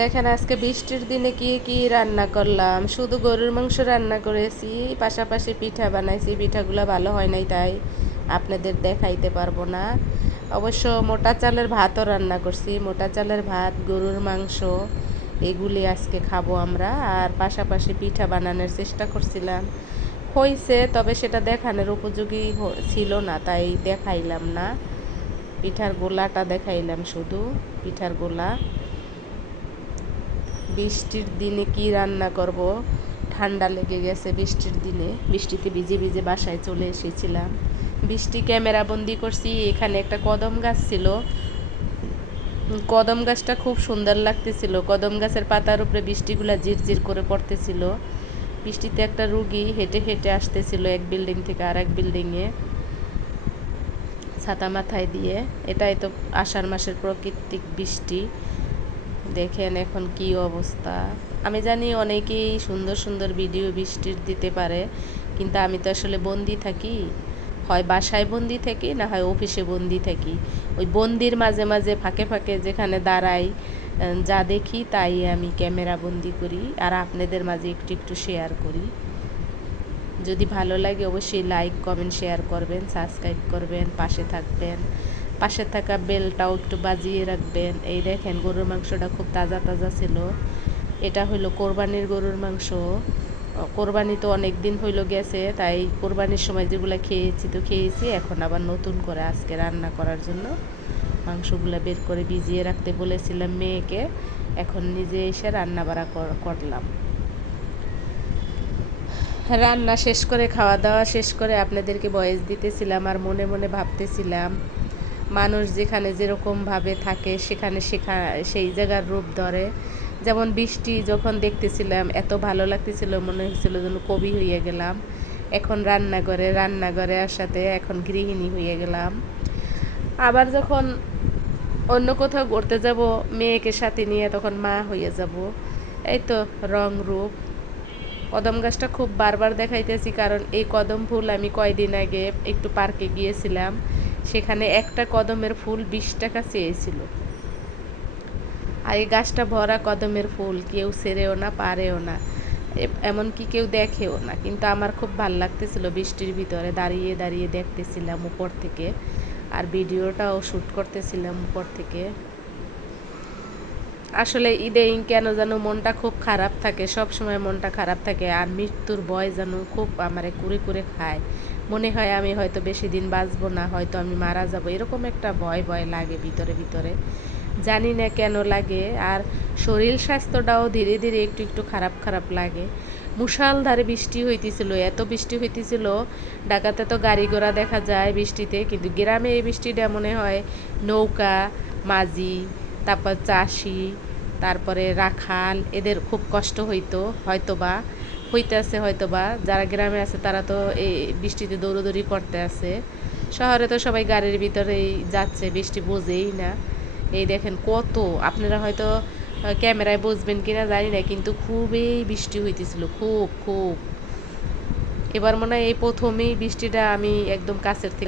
দেখেন আজকে বৃষ্টির দিনে কি কি রান্না করলাম। শুধু গরুর মাংস রান্না করেছি, পাশাপাশি পিঠা বানাইছি। পিঠাগুলো ভালো হয় নাই, তাই আপনাদের দেখাইতে পারবো না। অবশ্য মোটা চালের ভাতও রান্না করছি। মোটা চালের ভাত, গরুর মাংস, এগুলি আজকে খাবো আমরা। আর পাশাপাশি পিঠা বানানোর চেষ্টা করছিলাম, হয়েছে, তবে সেটা দেখানোর উপযোগী ছিল না, তাই দেখাইলাম না। পিঠার গোলাটা দেখাইলাম, শুধু পিঠার গোলা। বৃষ্টির দিনে কি রান্না করব, ঠান্ডা লেগে গেছে বৃষ্টির দিনে। বৃষ্টিতে ভিজে ভিজে বাসায় চলে এসেছিলাম। বৃষ্টি ক্যামেরা বন্দি করছি। এখানে একটা কদম গাছ ছিল, কদম গাছটা খুব সুন্দর লাগতেছিল। কদম গাছের পাতার উপরে বৃষ্টিগুলা ঝিরঝির করে পড়তেছিল। বৃষ্টিতে একটা রুগী হেঁটে হেঁটে আসতেছিল এক বিল্ডিং থেকে আর এক বিল্ডিংয়ে, ছাতা মাথায় দিয়ে। এটাই তো আষাঢ় মাসের প্রাকৃতিক বৃষ্টি। দেখেন এখন কি অবস্থা। আমি জানি অনেকেই সুন্দর সুন্দর ভিডিও বৃষ্টির দিতে পারে, কিন্তু আমি তো আসলে বন্দি থাকি। হয় বাসায় বন্দি থাকি, না হয় অফিসে বন্দি থাকি। ওই বন্দির মাঝে মাঝে ফাঁকে ফাঁকে যেখানে দাঁড়াই, যা দেখি তাই আমি ক্যামেরা বন্দি করি আর আপনাদের মাঝে একটু একটু শেয়ার করি। যদি ভালো লাগে অবশ্যই লাইক, কমেন্ট, শেয়ার করবেন, সাবস্ক্রাইব করবেন, পাশে থাকবেন। পাশে থাকা বেলটাও একটু বাজিয়ে রাখবেন। এই দেখেন গরুর মাংসটা খুব তাজা তাজা ছিল। এটা হলো কোরবানির গরুর মাংস। কোরবানি তো অনেক দিন হইল গেছে, তাই কোরবানির সময় যেগুলো খেয়েছি তো খেয়েছি। এখন আবার নতুন করে আজকে রান্না করার জন্য মাংসগুলো বের করে ভিজিয়ে রাখতে বলেছিলাম মেয়েকে। এখন নিজে এসে রান্না বাড়া করলাম। রান্না শেষ করে, খাওয়া দাওয়া শেষ করে আপনাদেরকে ভয়েস দিতেছিলাম আর মনে মনে ভাবতেছিলাম, মানুষ যেখানে যেরকমভাবে থাকে সেখানে সেই জায়গার রূপ ধরে। যেমন বৃষ্টি যখন দেখতেছিলাম এত ভালো লাগতেছিল, মনে হচ্ছিল যেন কবি হয়ে গেলাম। এখন রান্নাঘরে আসাতে এখন গৃহিণী হয়ে গেলাম। আবার যখন অন্য কোথাও ঘুরতে যাব মেয়েকে সাথে নিয়ে, তখন মা হয়ে যাব। এই তো রং রূপ। কদম গাছটা খুব বারবার দেখাইতেছি, কারণ এই কদম ফুল আমি কয়দিন আগে একটু পার্কে গিয়েছিলাম, সেখানে একটা কদমের ফুল 20 টাকা চেয়েছিল। আর এই গাছটা ভরা কদমের ফুল, কেউ ছেড়েও না, পারেও না, এমনকি কেউ দেখেও না। কিন্তু আমার খুব ভাল লাগতেছিল বৃষ্টির ভিতরে দাঁড়িয়ে দাঁড়িয়ে দেখতেছিলাম উপর থেকে, আর ভিডিওটাও শ্যুট করতেছিলাম উপর থেকে। আসলে ইদানিং কেন যেন মনটা খুব খারাপ থাকে, সব সময় মনটা খারাপ থাকে। আর মৃত্যুর ভয় যেন খুব আমারে কুরে কুরে খায়। মনে হয় আমি হয়তো বেশি দিন বাঁচবো না, হয়তো আমি মারা যাব, এরকম একটা ভয় ভয় লাগে ভিতরে ভিতরে। জানি না কেন লাগে। আর শরীর স্বাস্থ্যটাও ধীরে ধীরে একটু একটু খারাপ খারাপ লাগে। মুষলধারে বৃষ্টি হইতেছিল, এত বৃষ্টি হইতেছিল। ঢাকাতে তো গাড়ি ঘোড়া দেখা যায় বৃষ্টিতে, কিন্তু গ্রামে এই বৃষ্টিটা মনে হয় নৌকা, মাঝি, তারপর চাষি, তারপরে রাখাল, এদের খুব কষ্ট হইতেছে হয়তোবা। যারা গ্রামে আছে তারা তো এই বৃষ্টিতে দৌড়দৌড়ি করতে আছে। শহরে তো সবাই গাড়ির ভিতরেই যাচ্ছে, বৃষ্টি বোঝেই না। এই দেখেন কত, আপনারা হয়তো ক্যামেরায় বুঝবেন কিনা জানি না, কিন্তু খুবই বৃষ্টি হইতেছিল, খুব খুব। এবার মনে হয় এই প্রথমেই বৃষ্টিটা আমি একদম কাছের থেকে